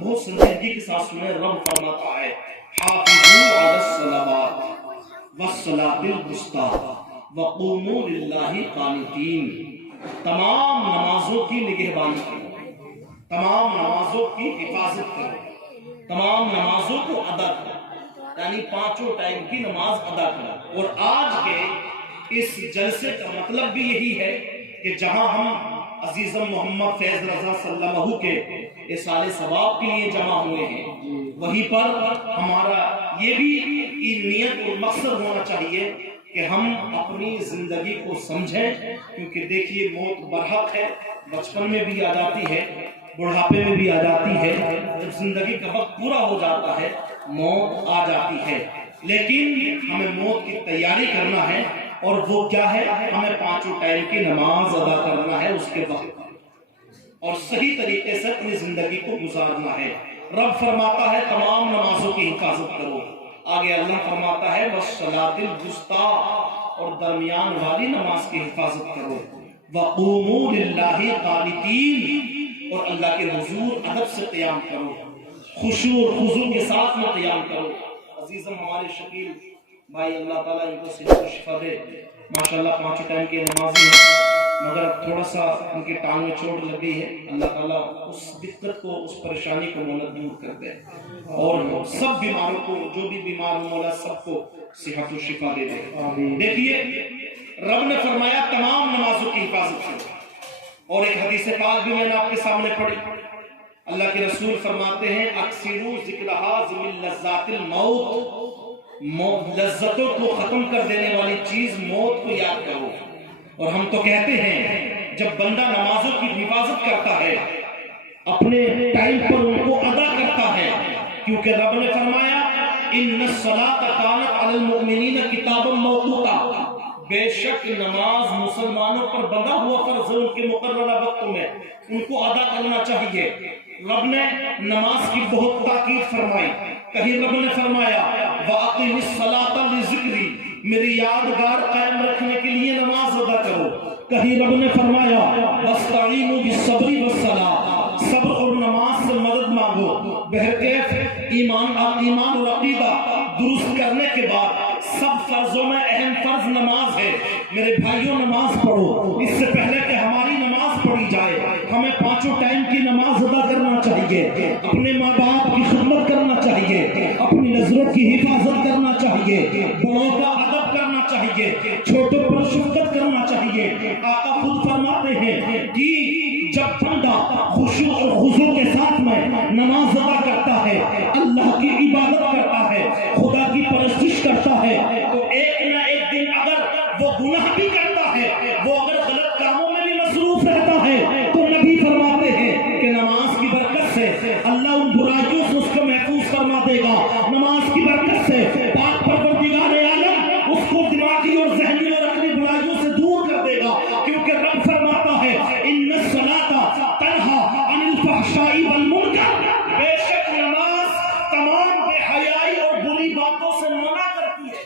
بہت سنجیدگی کے ساتھ سنیں. رب فرماتا ہے حافظوا علی الصلوات والصلاۃ الوسطی وقوموا للہ قانتین. تمام نمازوں کی نگہبانی کرو، تمام نمازوں کی حفاظت کرو، تمام نمازوں کو ادا کرو، یعنی پانچوں ٹائم کی نماز ادا کرو. اور آج کے اس جلسے کا مطلب بھی یہی ہے کہ جہاں ہم عزیزم محمد فیض رضا صلی اللہ علیہ کے اصال ثواب کے لیے جمع ہوئے ہیں، وہیں پر ہمارا یہ بھی نیت اور مقصد ہونا چاہیے کہ ہم اپنی زندگی کو سمجھیں. کیونکہ دیکھیے موت برحق ہے، بچپن میں بھی آ جاتی ہے، بڑھاپے میں بھی آ جاتی ہے، جب زندگی کا وقت پورا ہو جاتا ہے موت آ جاتی ہے. لیکن ہمیں موت کی تیاری کرنا ہے، اور وہ کیا ہے؟ ہمیں پانچوں ٹائم کی نماز ادا کرنا ہے اس کے وقت اور صحیح طریقے سے اپنی زندگی کو گزارنا ہے. رب فرماتا ہے تمام نمازوں کی حفاظت کرو. آگے اللہ فرماتا ہے والصلاۃ الوسطی، اور درمیان والی نماز کی حفاظت کرو. وقوموا للہ قانتین، اور اللہ کے حضور ادب سے قیام کرو، خشوع اور خضوع کے ساتھ میں قیام کرو. عزیزم ہمارے شکیل بھائی اللہ تعالیٰ ان کو صحت و شفا دے، ماشاءاللہ پانچوں ٹائم کے نمازی ہیں، مگر تھوڑا سا ان کی ٹانگ میں چوٹ لگ گئی ہے. اللہ تعالیٰ اس دقت کو، اس پریشانی کو مولا دور کر دے، اور سب بیماروں کو، جو بھی بیمار ہو مولا سب کو صحت و شفا دے دے. دیکھیے رب نے فرمایا تمام نمازوں کی حفاظت کرو. اور ایک حدیث پاک بھی میں نے آپ کے سامنے پڑھی. اللہ کے رسول فرماتے ہیں اکثروا ذکرھا من لذات الموت، لذتوں کو ختم کر دینے والی چیز موت کو یاد کرو. اور ہم تو کہتے ہیں جب بندہ نمازوں کی حفاظت کرتا ہے، اپنے ٹائم پر ان کو ادا کرتا ہے، کیونکہ رب نے فرمایا ان الصلاۃ کانت علی المؤمنین کتابا موقوتا، بے شک نماز مسلمانوں پر بندہ ہوا فرض ہے ان کے مقررہ وقت میں، ان کو ادا کرنا چاہیے. رب نے نماز کی بہت تاکید فرمائی. کہیں رب نے فرمایا وَأَقِمِ الصَّلَاةَ لِذِكْرِي، میری یادگار قائم رکھنے کے لیے نماز ادا کرو. کہیں رب نے فرمایا وَاسْتَعِينُوا بِالصَّبْرِ وَالصَّلَاةِ، صبر اور نماز سے مدد مانگو. بہرکیف ایمان اور عقیدہ درست کرنے کے بعد سب فرضوں میں اہم فرض نماز ہے. میرے بھائیوں نماز پڑھو. اس سے پہلے کہ ہماری نماز پڑھی جائے ہمیں پانچوں ٹائم کی نماز ادا کرنا چاہیے، اپنے ماں باپ کی خدمت کرنا چاہیے، اپنی نظروں کی حفاظت کرنا چاہیے، بڑوں کا ادب کرنا چاہیے، چھوٹوں پر شفقت کرنا چاہیے. آقا خود فرماتے ہیں کہ جب بندہ خشوع اور خضوع کے ساتھ میں نماز ادا کرتا ہے، اللہ کی عبادت کرتا ہے، خدا کی پرستش کرتا ہے، تو ایک نہ ایک دن اگر وہ گناہ بھی کرتا ہے، وہ اگر غلط کاموں میں بھی مصروف رہتا ہے، تو نبی فرماتے ہیں کہ نماز کی برکت سے اللہ ان برائیوں سے اس کو محفوظ فرما دے گا. نماز کی برکت سے پاک پروردگار عالم اس کو دماغی اور ذہنی اور عقلی برائیوں سے دور کر دے گا. کیونکہ رب فرماتا ہے ان الصلاۃ تنہی عن الفحشاء والمنکر، بے شک نماز تمام بے حیائی اور بری باتوں سے منع کرتی ہے.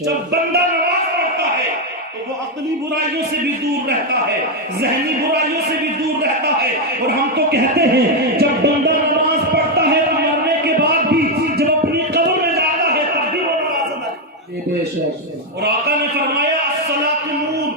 جب بندہ نماز پڑھتا ہے تو وہ عقلی برائیوں سے بھی دور رہتا ہے، ذہنی برائیوں سے بھی دور رہتا ہے. اور ہم تو کہتے ہیں جب بندہ نماز پڑھتا ہے تو مرنے کے بعد بھی جب اپنی قبر میں جاتا ہے تب بھی وہ نماز ادا کرتا ہے. اور آقا نے فرمایا الصلاۃ نور،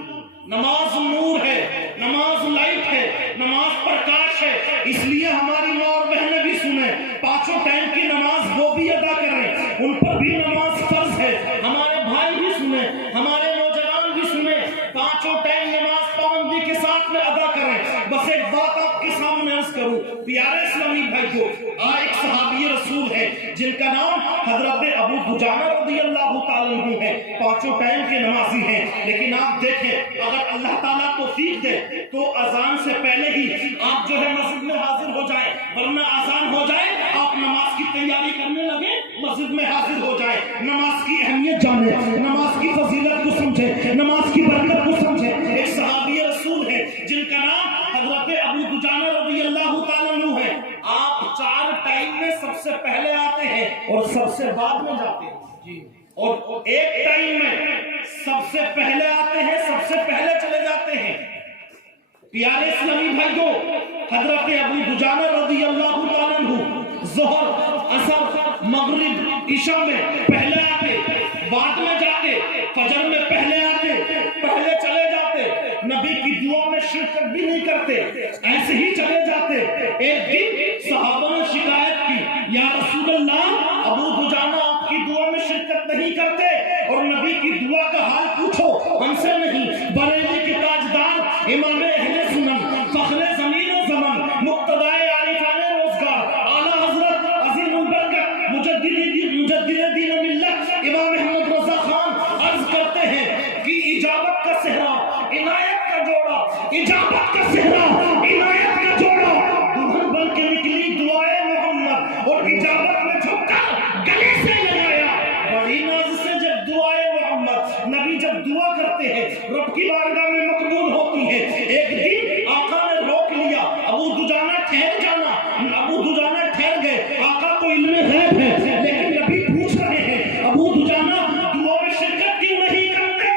نماز نور ہے، نماز لائٹ ہے، نماز پرکاش ہے. اس لیے ہماری ماں اور بہنیں بھی سنیں، پانچوں ٹائم کی نماز وہ بھی ادا کریں، ان پر بھی نماز فرض ہے. ہمارے بھائی بھی سنیں، ہمارے نوجوان بھی سنیں، پانچوں ٹائم نماز پابندی کے ساتھ میں ادا کریں. بس ایک بات آپ کے سامنے عرض کروں پیارے اسلامی بھائیو، ایک صحابی رسول ہے جن کا نام حضرت ابو دجانہ رضی اللہ تعالیٰ عنہ ہے، پانچوں ٹائم کے نمازی ہیں. لیکن آپ دیکھیں اگر اللہ تعالیٰ توفیق دے تو اذان سے پہلے ہی آپ جو ہے مسجد میں حاضر ہو جائیں، ورنہ اذان ہو جائے آپ نماز کی تیاری کرنے لگے مسجد میں حاضر ہو جائیں. نماز کی اہمیت جانیں، نماز کی فضیلت کو سمجھیں، نماز کی برکت کو سمجھیں. ایک صحابی رسول ہے جن کا نام حضرت ابو دجانہ رضی اللہ تعالیٰ عنہ ہے. آپ چار ٹائم میں سب سے پہلے آتے ہیں اور سب سے بعد میں جاتے ہیں، اور ایک ٹائم میں سب سے پہلے آتے ہیں سب سے پہلے چلے جاتے ہیں. پیارے اسلامی بھائیوں، حضرت ابو دجانہ رضی اللہ تعالیٰ عنہ کرتے, ایسے ہی چلے جاتے. ایک دن صحابہ نے شکایت کی, یا رسول اللہ ابو دجانہ آپ کی دعا میں شرکت نہیں کرتے, اور نبی کی دعا کا حال پوچھو, ہم سے نہیں. بریلی کے تاجدار امام اہل سنن فخر زمین و زمن مقتدائے عارفان روزگار اعلیٰ حضرت عظیم البرکت مجدد دین ملت امام احمد رضا خان عرض کرتے ہیں کہ اجابت کا صحرا عنایت کا جوڑا, اجابت کا صحرا عنایت کا جوڑا, دلہن بن کے نکلی دعائے محمد, اور اجابت میں جھک کر گلے سے لگایا. بڑی ناز سے جب دعائے محمد, نبی جب دعا کرتے ہیں رب کی بارگاہ میں مقبول ہوتی ہے. ایک دن آقا نے روک لیا, ابو دجانہ ٹھہر جانا. ابو دجانہ ٹھہر گئے, آقا کو علم غیب ہے, لیکن نبی پوچھ رہے ہیں ابو دجانہ دعا میں شرکت کیوں نہیں کرتے؟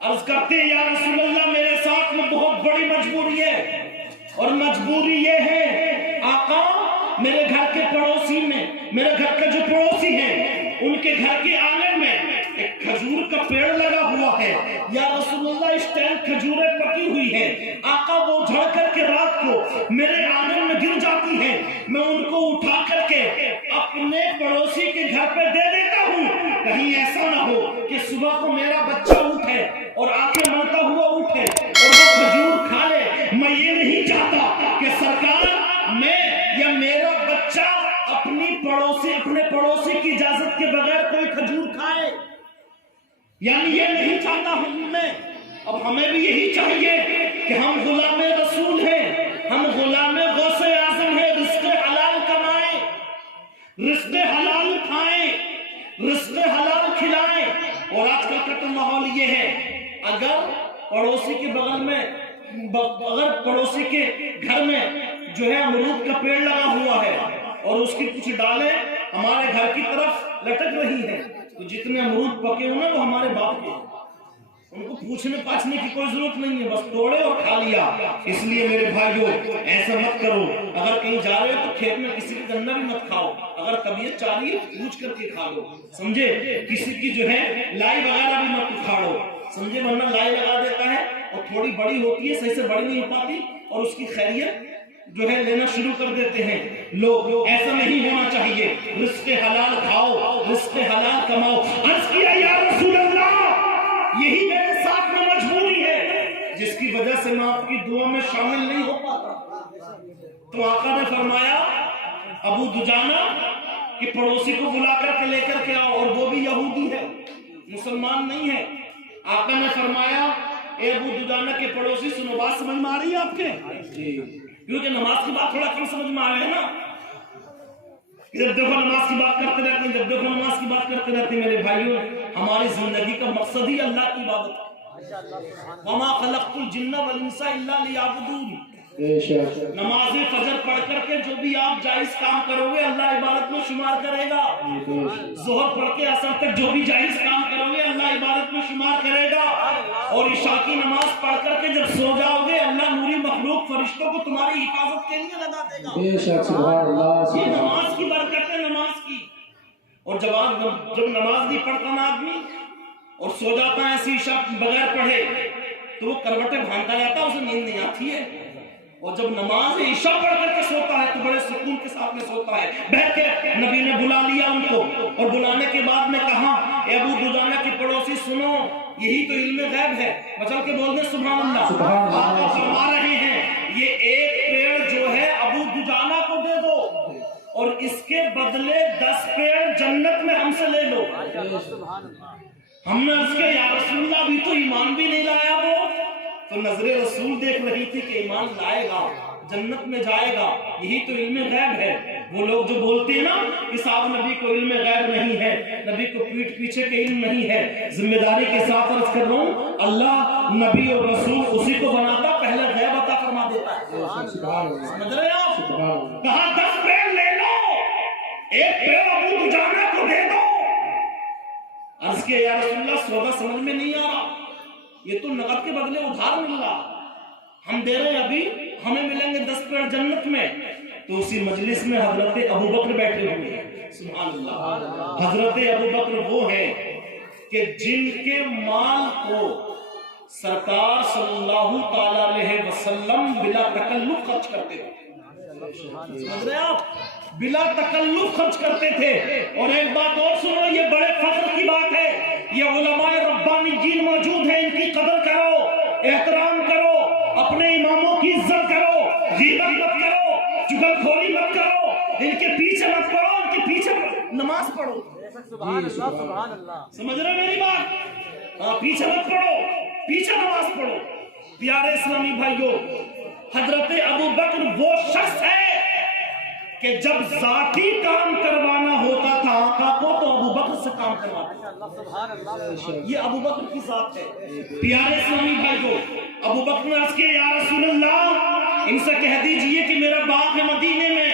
عرض کرتے ہیں یا رسول اللہ میرے ساتھ میں بہت بڑی مجبوری ہے, اور مجبوری یہ ہے آقا میرے گھر کے پڑوسی میں, میرے گھر کے جو پڑوسی ہیں ان کے گھر کے آنگن میں ایک کھجور کا پیڑ لگا ہوا ہے. یا رسول اللہ اس ٹائم کھجوریں پکی ہوئی ہیں, آقا وہ جھڑ کر کے رات کو میرے آنگن میں گر جاتی ہیں, میں ان کو اٹھا کر کے اپنے پڑوسی کے گھر پہ دے دیتا ہوں, کہیں ایسا نہ ہو کہ صبح کو میرا بچہ اٹھے اور آنکھیں ملتا ہوا اٹھے اور وہ کھجور کھا لے. میں یہ نہیں چاہتا کہ سرکار میں یا میرا بچہ اپنے پڑوسی کی اجازت کے بغیر کوئی کھجور کھائے, یعنی یہ نہیں چاہتا ہوں میں. اب ہمیں بھی یہی چاہیے کہ ہم غلام رسول ہیں, ہم غلام غوث اعظم ہیں. رزق حلال کمائیں, رزق حلال کھائیں, رزق حلال کھلائیں. اور آج کل کا تو ماحول یہ ہے, اگر پڑوسی کے بغل میں, اگر پڑوسی کے گھر میں جو ہے امرود کا پیڑ لگا ہوا ہے اور اس کی کچھ ڈالیں ہمارے گھر کی طرف لٹک رہی ہیں, تو جتنے امرود پکے ہونا وہ ہمارے باپ کے, ان کو پوچھنے پاچھنے کی کوئی ضرورت نہیں ہے, بس توڑے اور کھا لیا. اس لیے میرے بھائیو ایسا مت کرو. اگر کہیں جا رہے ہو تو کھیت میں کسی کا گنا بھی مت کھاؤ, اگر طبیعت چاہ رہی ہے پوچھ کر کے کھا لو, سمجھے. کسی کی جو ہے لائی وغیرہ بھی مت اکھاڑو, سمجھے, ورنہ لائی لگا دیتا ہے اور تھوڑی بڑی ہوتی ہے, صحیح سے بڑی نہیں ہو پاتی, اور اس کی خیریت جو ہے لینا شروع کر دیتے ہیں لوگ. ایسا نہیں ہونا چاہیے. رزق حلال کھاؤ, رزق حلال کماؤ. عرض کیا یا رسول اللہ یہی میرے ساتھ میں مجبوری ہے جس کی وجہ سے میں آپ کی دعا میں شامل نہیں ہو پاتا. تو آقا نے فرمایا ابو دجانہ کہ پڑوسی کو بلا کر کے لے کر کے آؤ, اور وہ بھی یہودی ہے, مسلمان نہیں ہے. آقا نے فرمایا اے ابو دجانہ کے پڑوسی سنو, بات سمجھ میں آ رہی ہے آپ کے؟ کیونکہ نماز کی بات تھوڑا کم سمجھ میں آئے ہے نا, جب دیکھو نماز کی بات کرتے رہتے ہیں, جب دیکھو نماز کی بات کرتے رہتے ہیں. میرے بھائیوں ہماری زندگی کا مقصد ہی اللہ کی عبادت ہے. وَمَا خَلَقْتُ الْجِنَّ وَالْإِنسَ إِلَّا لِيَعْبُدُونِ. نماز فجر پڑھ کر کے جو بھی آپ جائز کام کرو گے اللہ عبادت میں شمار کرے گا. ظہر پڑھ کے عصر تک جو بھی جائز کام کرو گے اللہ عبادت میں شمار کرے گا. اور عشاء کی نماز پڑھ کر کے جب سو جاؤ گے اللہ نوری مخلوق فرشتوں کو تمہاری حفاظت کے لیے لگا دے گا. یہ نماز کی برکت ہے, نماز کی. اور جب نماز نہیں پڑھتا نا آدمی اور سو جاتا ہے ایسی عشاء بغیر پڑھے تو وہ کروٹیں بھانتا رہتا ہے, اسے نیند نہیں آتی ہے. اور جب نماز عشاء پڑھ کر کے سوتا ہے تو بڑے سکون کے ساتھ میں سوتا ہے. بیٹھ کے نبی نے بلا لیا ان کو, اور بلانے کے بعد میں کہا اے ابو دجانہ کے پڑوسی سنو, یہی تو علم غیب ہے. بچل کے بول دیں سبحان اللہ. آپ فرما رہے ہیں یہ ایک پیڑ جو ہے ابو دجانہ کو دے دو اور اس کے بدلے 10 پیڑ جنت میں ہم سے لے لو. ہم نے اس کے یا رسول اللہ ابھی تو ایمان بھی نہیں لایا وہ, تو نظر رسول دیکھ رہی تھی کہ ایمان لائے گا جنت میں جائے گا, یہی تو علم غیب ہے. وہ لوگ جو بولتے ہیں نا کہ صاحب نبی کو علم غیب نہیں ہے, نبی کو پیٹ پیچھے کے علم نہیں ہے, ذمہ داری کے ساتھ عرض کر رہا ہوں اللہ نبی اور رسول اسی کو بناتا, پہلے غیب عطا فرما دیتا ہے. سمجھ رہے ہیں آپ؟ کہا 10 پیڑ لے لو, ایک پیڑ ابو دجانہ کو دے دو. عرض کیا یا رسول اللہ سودا سمجھ میں نہیں آ رہا, یہ تو نقد کے بدلے ادھار مل رہا, ہم دے رہے ہیں ابھی ہمیں ملیں گے 10 پیڑ جنت میں. تو اسی مجلس میں حضرت ابو بکر بیٹھے ہوئے ہیں. سبحان اللہ. حضرت ابو بکر وہ ہیں کہ جن کے مال کو سرکار صلی اللہ تعالی علیہ وسلم بلا تکلف خرچ کرتے تھے. سمجھ رہے آپ؟ بلا تکلف خرچ کرتے تھے. اور ایک بات اور سنو، یہ بڑے فخر کی بات ہے، یہ علماء ربانیین موجود ہیں، ان کی قدر کرو، احترام کرو، اپنے اماموں کی عزت کرو، غیبت مت کرو، چغلخوری مت کرو، ان کے پیچھے مت پڑھو، ان کے پیچھے نماز پڑھو. سبحان اللہ سبحان اللہ. سمجھ رہے میری بات؟ پیچھے مت پڑھو، پیچھے نماز پڑھو. پیارے اسلامی بھائیوں، حضرت ابو بکر وہ شخص ہے کہ جب ذاتی کام کروانا ہوتا تھا آقا کو تو ابو بکر سے کام کرواتے تھے. سبحان اللہ. یہ ابو بکر کی ذات ہے. پیارے اسلامی بھائیوں، ابو بکر نے عرض کیا یا رسول اللہ، ان سے کہہ دیجئے کہ میرا باغ ہے مدینے میں.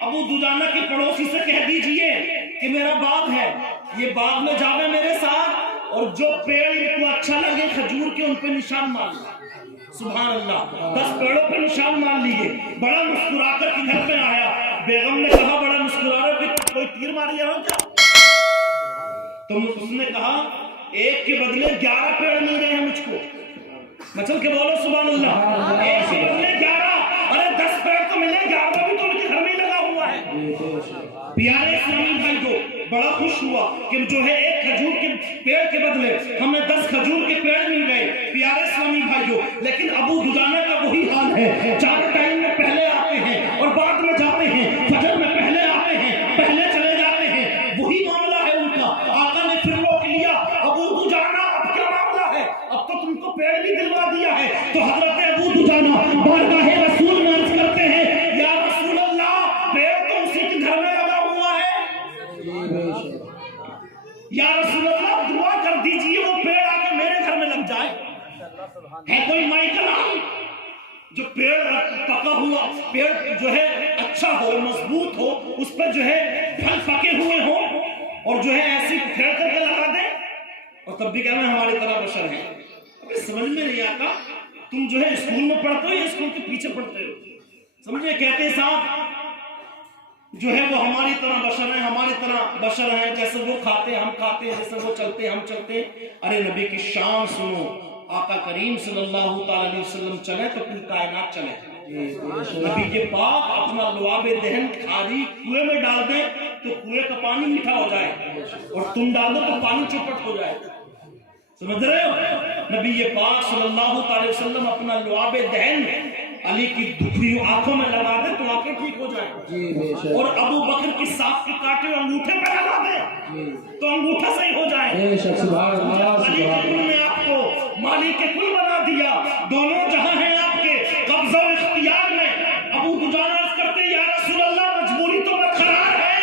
ابو دجانہ کے پڑوسی سے کہہ دیجئے کہ میرا باغ ہے، یہ باغ میں جاوے میرے ساتھ، اور جو پیڑ ان کو اچھا لگے کھجور کے، ان پہ نشان مار لیں. سبحان اللہ. 10 پیڑوں پہ نشان مان لیے. بڑا مسکرا کر گھر میں آیا. بیگم نے کہا بڑا مسکرا رہا ہے کہ کوئی تیر مار لیا ہو کیا؟ تو اس نے کہا ایک کے بدلے 11 پیڑ مل گئے ہیں مجھ کو. مچل کے بولو سبحان اللہ. ایک کے بدلے 11. ارے 10 پیڑ تو ملے، 11 بھی تو ان کے گھر میں لگا ہوا ہے. پیارے اسلامی بھائی کو بڑا خوش ہوا کہ جو ہے ایک کھجور کے پیڑ کے بدلے ہمیں 10 کھجور کے پیڑ مل گئے. پیارے اسلامی بھائیوں، لیکن ابو دجانہ کا وہی حال ہے. 4 ٹائم میں پہلے آتے ہیں اور بعد میں جاتے ہیں. فجر میں پہلے آتے ہیں، پہلے چلے جاتے ہیں. وہی معاملہ ہے ان کا. آقا نے پھر روک لیا. ابو دجانہ اب کیا معاملہ ہے؟ اب تو تم کو پیڑ بھی دلوا دیا ہے. تو حضرت ابو دجانہ بارگاہ رسول میں عرض کرتے ہیں یا رسول اللہ، پیڑ تو اسی کے گھر میں لگا ہوا ہے. یا رسول اللہ دعا کر دیجئے وہ پیڑ آ کے میرے گھر میں لگ جائے. ہے کوئی مائی کا نام جو پیڑ پکا ہوا پیڑ جو ہے اچھا ہو، مضبوط ہو، اس پہ جو ہے پھل پکے ہوئے ہوں اور جو ہے ایسی پھیل کر کے لگا دے، اور تب بھی کہنا ہماری طرح بشر ہیں. ابھی سمجھ میں نہیں آتا. تم جو ہے اسکول میں پڑھتے ہو یا اسکول کے پیچھے پڑھتے ہو؟ سمجھے کہتے صاحب جو ہے وہ ہماری طرح بشر ہیں، ہماری طرح بشر ہیں، جیسے وہ کھاتے ہیں ہم کھاتے ہیں، جیسے وہ چلتے ہیں ہم چلتے ہیں. ارے نبی کی شان سنو. آقا کریم صلی اللہ تعالی علیہ وسلم چلے تو پوری کائنات چلے. نبی کے پاک اپنا لعاب دہن کھاری کنویں میں ڈال دیں تو کنویں کا پانی میٹھا ہو جائے، اور تم ڈال دو تو پانی چوپٹ ہو جائے. سمجھ رہے ہو؟ نبی پاک صلی اللہ تعالی وسلم اپنا لعاب دہن علی کی دکھی آنکھوں میں لگا دے تو آنکھیں ٹھیک ہو جائیں، اور ابو بکر کی سانپ کے کاٹے انگوٹھے پہ لگا دے تو انگوٹھا صحیح ہو جائے. علی کے کل نے آپ کو مالک کے کل بنا دیا. دونوں جہاں ہیں آپ کے قبضہ و اختیار میں. ابو دجانہ عرض کرتے یا رسول اللہ مجبوری تو برقرار ہے،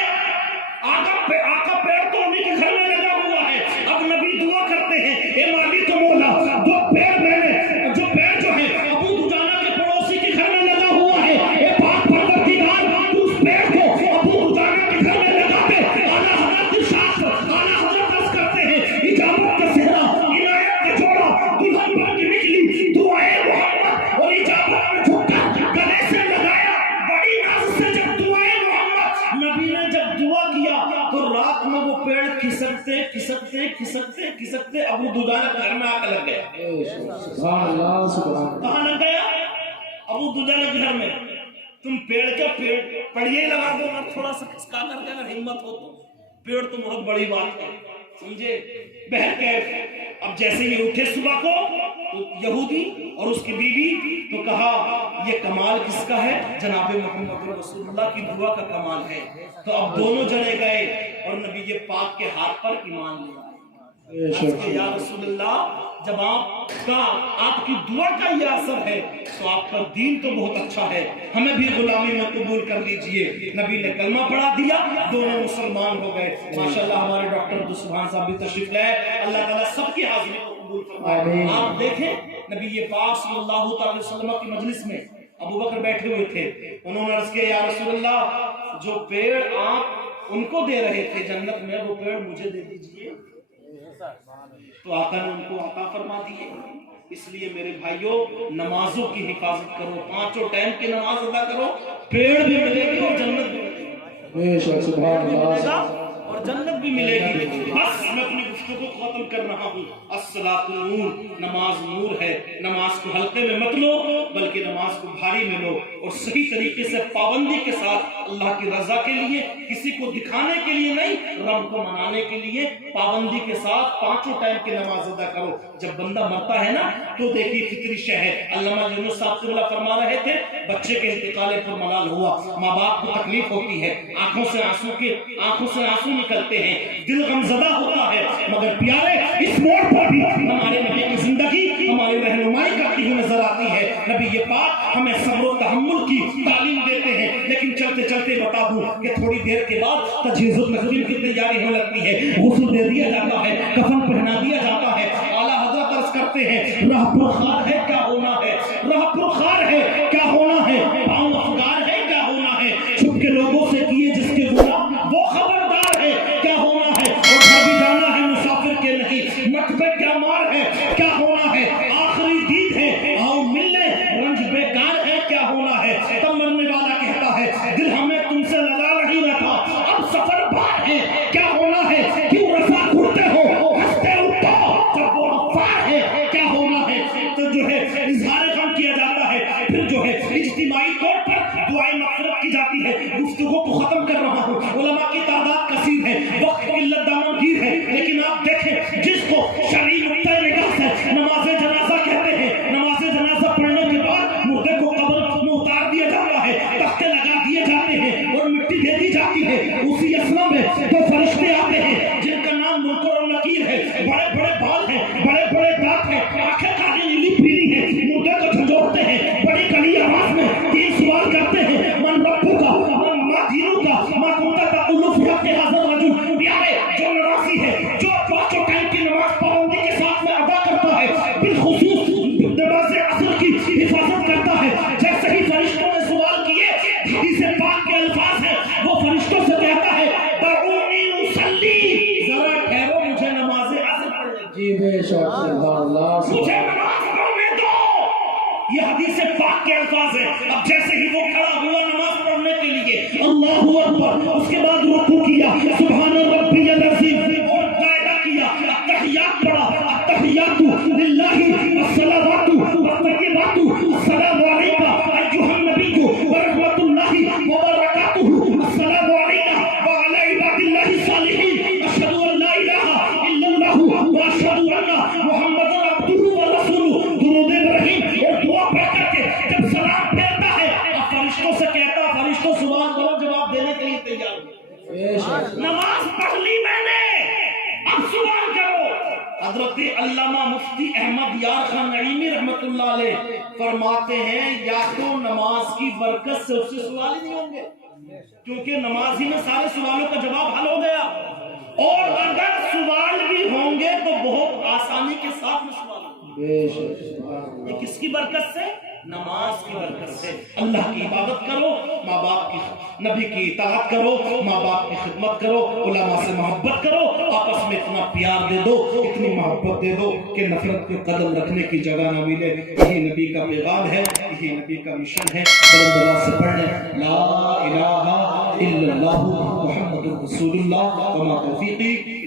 آقا پیڑ تو انہیں کے گھر میں لگا ہوا ہے. اب نبی دعا کرتے ہیں اے مالک مولا، جو پیڑ میں نے جو پیڑ جو ہے ابو دجانہ کے پڑوسی کے گھر میں لگا ہوا ہے، اے پاک پروردگار تو اس پیڑ کو ابو دجانہ کے گھر میں لگا دے. اعلیٰ حضرت ارشاد، اعلیٰ حضرت عرض کرتے ہیں اجابت کا صحرا، عنایت کا جوڑا دلہن بن کے نکلی، دعائے محمد اور اجابت میں جھکا گلے سے لگایا. بڑی ناز سے جب دعائے محمد نبی نے جب دعا کیا تو رات میں وہ پیڑ کھسکتے کھسکتے کھسکتے کھسکتے ابو دجانہ کے گھر میں آ کے لگ گیا. کہاں لگ گیا؟ ابو دجانہ کے گھر میں. تم پیڑ کا پیڑ پڑیے لگا دو اگر تھوڑا سا کھسکا کر کے اگر ہمت ہو تو. پیڑ تو بہت بڑی بات ہے، سمجھے. بہرکیف اب جیسے یہ اٹھے صبح کو تو یہودی اور اس کی بیوی تو کہا یہ کمال کس کا ہے؟ جناب محمد رسول اللہ کی دعا کا کمال ہے. تو اب دونوں جنے گئے اور نبی پاک کے ہاتھ پر ایمان لے آئے. یا رسول اللہ جب آپ کی دعا کا یہ اثر ہے تو آپ کا دین تو بہت اچھا ہے، ہمیں بھی غلامی میں قبول کر لیجئے. نبی نے کلمہ پڑھا دیا، دونوں مسلمان ہو گئے. ماشاءاللہ ہمارے ڈاکٹر عبدالسبحان صاحب بھی تشریف لائے. اللہ تعالیٰ سب کی حاضری کو قبول فرمائے. آپ دیکھیں نبی پاک صلی اللہ تعالی وسلم کی مجلس میں ابو بکر بیٹھے ہوئے تھے. انہوں نے عرض کیا یا رسول اللہ جو پیڑ آپ ان کو دے رہے تھے جنت میں وہ پیڑ مجھے دے دیجئے. تو آقا نے ان کو عطا فرما دیے. اس لیے میرے بھائیوں نمازوں کی حفاظت کرو، 5 ٹائم کی نماز ادا کرو، پیڑ بھی ملے گی اور جنت بھی ملے گی، اور جنت بھی ملے گی. بس میں اپنی گفتگو ختم کر رہا ہوں. الصلاۃ نور، نماز نور ہے. نماز کو حلقے میں مت لو بلکہ نماز کو بھاری میں لو اور صحیح طریقے سے پابندی کے ساتھ اللہ کی رضا کے لیے، کسی کو دکھانے کے لیے نہیں، رب کو منانے کے لیے پابندی کے ساتھ 5 ٹائم کی نماز ادا کرو. جب بندہ مرتا ہے نا تو دیکھیے فطری شے ہے. علامہ یونس صاحب سے بلا فرما رہے تھے بچے کے انتقال پر ملال ہوا، ماں باپ کو تکلیف ہوتی ہے، آنکھوں سے آنسو نکلتے ہیں، دل غمزدہ ہوتا ہے. مگر پیارے اس موڑ پر بھی ہمارے نبی کی زندگی ہماری رہنمائی کرتی ہوئی نظر آتی ہے. نبی یہ بات ہمیں صبر و تحمل کی تعلیم دیتے ہیں. لیکن چلتے چلتے بتا دوں کہ تھوڑی دیر کے بعد تجہیز التقدیم کی تیاری ہونے لگتی ہے، غسل دے دیا جاتا ہے، کفن پہنا دیا جاتا ہے. اعلیٰ حضرت عرض کرتے ہیں راہ پرخار ہے کیا ہونا ہے، راہ پرخار ہے کیا ہونا ہے، پاؤں افگار ہے کیا ہونا ہے، چھپ کے لوگوں سے کیے جس کے گناہ وہ خبردار ہے کیا ہونا ہے، اور گھر بھی جانا ہے مسافر کے نہیں، مٹ پہ کیا مار ہے کیا ہونا ہے، آخری دید ہے آؤ ملنے، رنج بیکار ہے کیا ہونا ہے. تب مرنے والا کہتا ہے دل ہمیں تم سے لگا نہیں رہا تھا، اب سفر بار ہے کیا ہونا ہے، کیوں رفا کرتے ہو ہنستے اٹھو جب وہ غفار ہے کیا ہونا ہے. تو جو ہے اظہار غم کیا جاتا ہے، پھر جو ہے اجتماعی طور پر دعائیں مغفرت کی جاتی ہے. گفتگو کو ختم کر رہا ہوں، علماء کی تعداد کثیر ہے، وقت کی قلت دامنگیر ہے، لیکن آپ دیکھیں جس کو شرعی نقطۂ نگاہ سے نماز جنازہ کہتے ہیں، نماز جنازہ پڑھنے کے بعد مردے کو قبر میں اتار دیا جاتا ہے، تختے لگا دیے جاتے ہیں اور مٹی دے دی جاتی ہے. اسی اسنا میں دو فرشتے آتے ہیں جن کا نام منکر اور نکیر ہے، بڑے بڑے بال ہیں، بڑے بڑے دانت ہیں، آنکھیں کالی نیلی پیلی ہیں، مردے کو جھنجھوڑتے ہیں، بڑی کڑی آواز میں 3 سوال کرتے ہیں، من ربو کا، من ما دینو کا، ما کنتا تقول فی حق حاضر رجل. پیارے جو نمازی ہے، جو 5 ٹائم کی نماز پابندی کے ساتھ میں ادا کرتا ہے، بالخصوص نماز عصر کی حفاظت کرتا ہے، جیسے ہی فرشتوں نے سوال کیے حدیث پاک کے الفاظ ہیں، وہ فرشتوں سے کہتا ہے دعونی اصلی، ذرا ٹھہرو مجھے نماز عصر پڑھنے دو، جی بے شک سبحان اللہ. مجھے نماز پڑھنے دو. یہ حدیث پاک کے الفاظ ہیں. اب جیسے ہی وہ کھڑا ہوا نماز پڑھنے کے لیے اللہ اکبر، اس کے بعد رکوع کیا سبحان ربی العظیم اور قاعدہ کیا، التحیات پڑھا، التحیات للہ والصلوات والطیبات السلام علیکہ ایھا النبی ورحمۃ اللہ وبرکاتہ، السلام علیکہ وعلی عباد اللہ الصالحین، اشہد ان لا الہ الا اللہ واشہد ان محمد عبدہ ورسولہ. درود ابراہیم اور دعا پڑھ کر کے جب سلام پھیرتا ہے اب فرشتوں سے کہتا، فرشتوں سوال کرو، جواب دینے کے لیے تیار ہو. بے شک نماز پڑھ لی میں نے، اب سوال کرو. حضرت علامہ مفتی احمد یار خان نعیمی رحمت اللہ علیہ فرماتے ہیں یا تو نماز کی برکت سے اس سے سوال ہی نہیں ہوں گے، کیونکہ نماز ہی میں سارے سوالوں کا جواب حل ہو گیا، اور اگر سوال بھی ہوں گے تو بہت آسانی کے ساتھ میں سوال ہوں گے. بے شک سبحان اللہ. یہ کس کی برکت سے؟ نماز کی برکت سے. اللہ کی عبادت کرو، ماں باپ کی، نبی کی اطاعت کرو، ماں باپ کی خدمت کرو، علماء سے محبت کرو، آپس میں اتنا پیار دے دو، اتنی محبت دے دو کہ نفرت کے قدم رکھنے کی جگہ نہ ملے. یہی نبی کا پیغام ہے، یہی نبی کا مشن ہے. بلند آواز سے پڑھیں لا الہ الا اللہ محمد رسول اللہ وما توفیقی